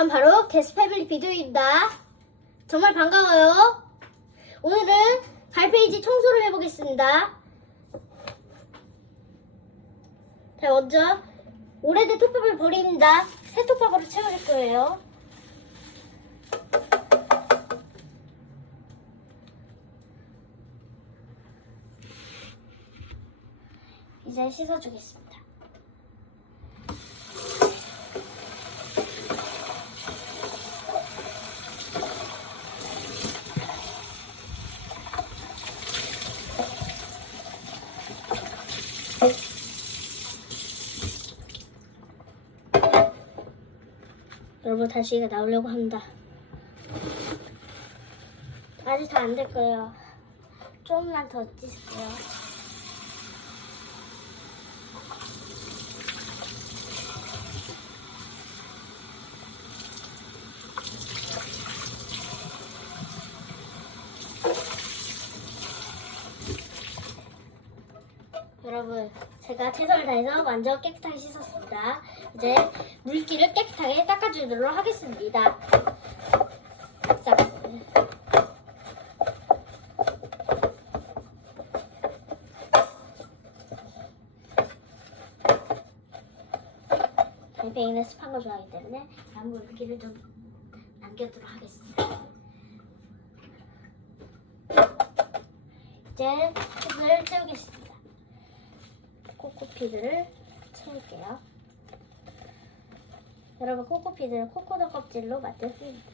전 바로 게스 패밀리 비두입니다. 정말 반가워요. 오늘은 발페이지 청소를 해보겠습니다. 자, 먼저 오래된 톱밥을 버립니다. 새 톱밥으로 채워줄 거예요. 이제 씻어주겠습니다. 여러분 다시 이거 나오려고 합니다. 아직 다 안 될 거예요. 조금만 더 찢을게요. 여러분, 제가 최선을 다해서 완전 깨끗하게 씻었습니다. 이제 물기를 깨끗하게 닦아주도록 하겠습니다. 싹. 달팽이는 습한 거 좋아하기 때문에 남은 물기를 좀 남겨두도록 하겠습니다. 이제 컵을 채우겠습니다. 코코피드를 채울게요. 여러분 코코피드는 코코넛 껍질로 만들었습니다.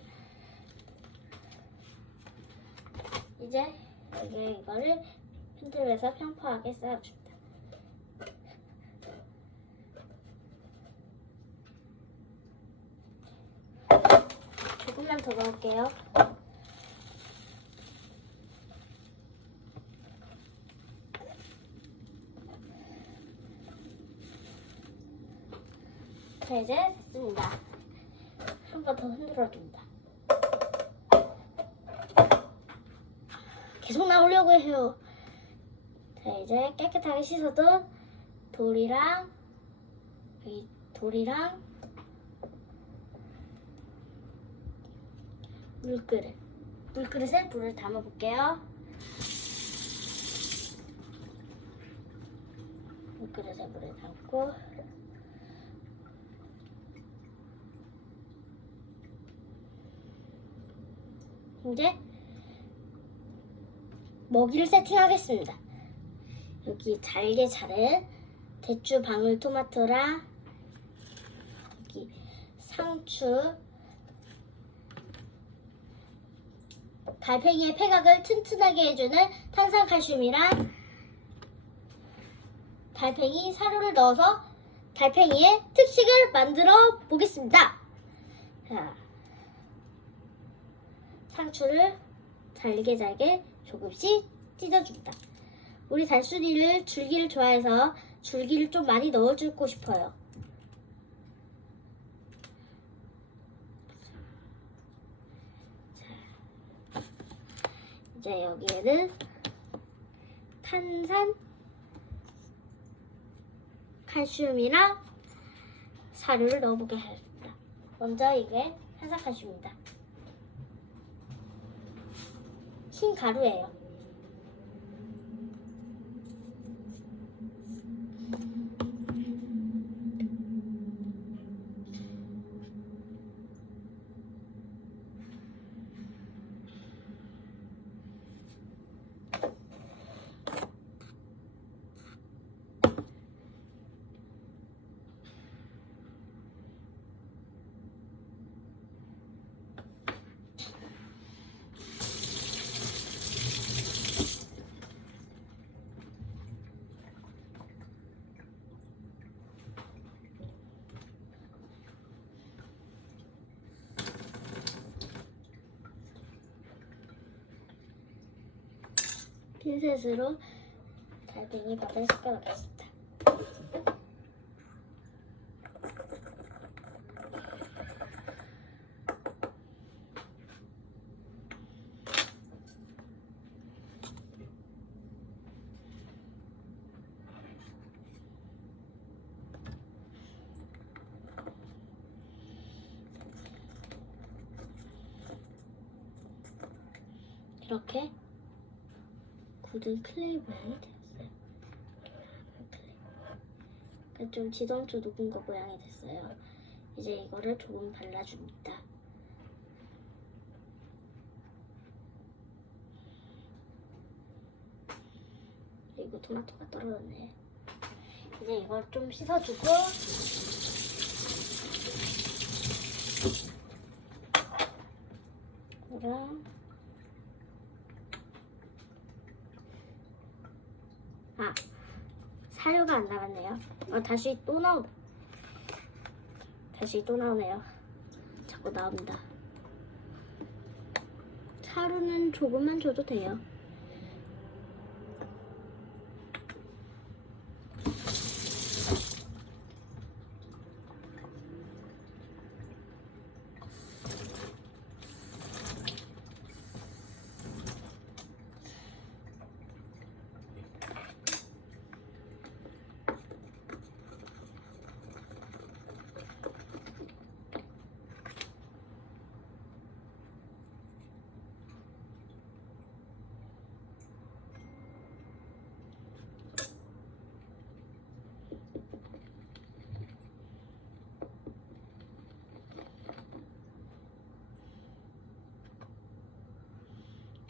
이제 여기 이거를 흔들면서 평평하게 쌓아줍니다. 조금만 더 넣을게요. 자, 이제 됐습니다. 한 번 더 흔들어 줍니다. 계속 나오려고 해요. 자, 이제 깨끗하게 씻어둔 돌이랑 이 돌이랑 물그릇. 물그릇에 물을 담아 볼게요. 물그릇에 물을 담고 이제 먹이를 세팅하겠습니다. 여기 잘게 자른 대추 방울 토마토랑 여기 상추 달팽이의 폐각을 튼튼하게 해주는 탄산칼슘이랑 달팽이 사료를 넣어서 달팽이의 특식을 만들어 보겠습니다. 자, 상추를 잘게 잘게 조금씩 찢어줍니다. 우리 달순이를 줄기를 좋아해서 줄기를 좀 많이 넣어주고 싶어요. 자, 이제 여기에는 탄산 칼슘이랑 사료를 넣어보게 합니다. 먼저 이게 탄산 칼슘입니다. 흰 가루예요. 핀셋으로 달팽이 밥을 섞어넣겠습니다. 이렇게 굳은 모양이 되었어요. 그러니까 좀 지점초 녹은 거 모양이 됐어요. 이제 이거를 조금 발라줍니다. 그리고 토마토가 떨어졌네. 이제 이걸 좀 씻어주고 이랑 아 사료가 안 나갔네요. 어, 다시 또 나오. 다시 또 나오네요. 자꾸 나옵니다. 사료는 조금만 줘도 돼요.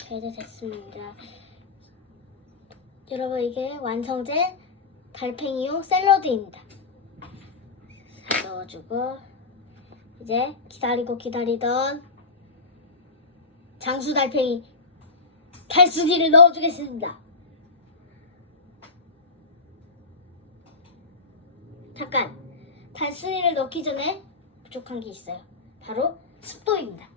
잘 됐습니다. 여러분 이게 완성된 달팽이용 샐러드입니다. 잘 넣어주고 이제 기다리고 기다리던 장수 달팽이 달순이를 넣어주겠습니다. 잠깐 달순이를 넣기 전에 부족한 게 있어요. 바로 습도입니다.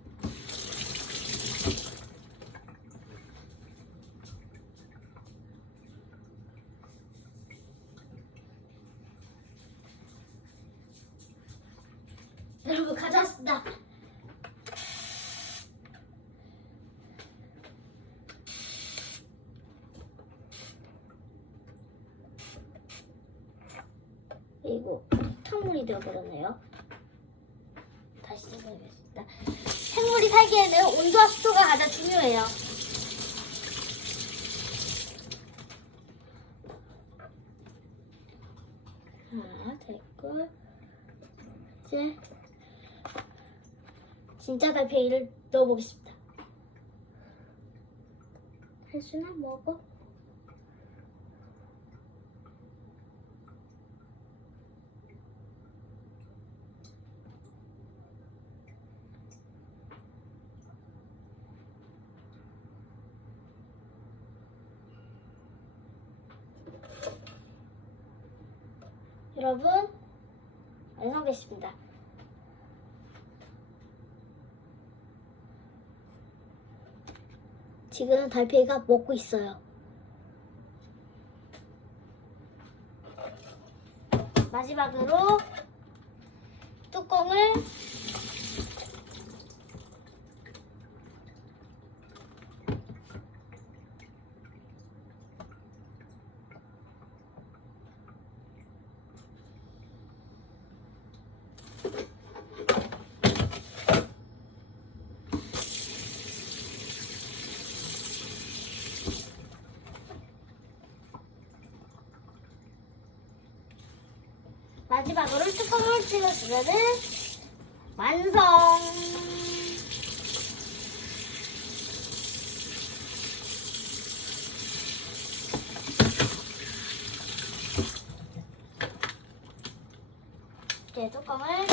여러분 가져왔습니다. 이거 탕물이 되어버렸네요. 다시 해보겠습니다. 생물이 살기에는 온도와 습도가 가장 중요해요. 자, 됐고 이제 진짜 달팽이를 넣어보겠습니다. 할수나 먹어. 여러분 완성됐습니다. 지금 달팽이가 먹고 있어요. 마지막으로 뚜껑을 마지막으로 뚜껑을 찍어주면은 완성! 이제 뚜껑을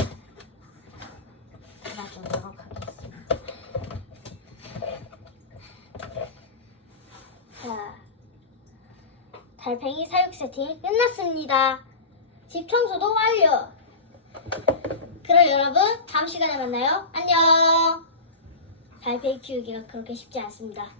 닫아주도록 하겠습니다. 자, 달팽이 사육 세팅 끝났습니다. 집 청소도 완료. 그럼 여러분 다음 시간에 만나요. 안녕. 달팽이 키우기가 그렇게 쉽지 않습니다.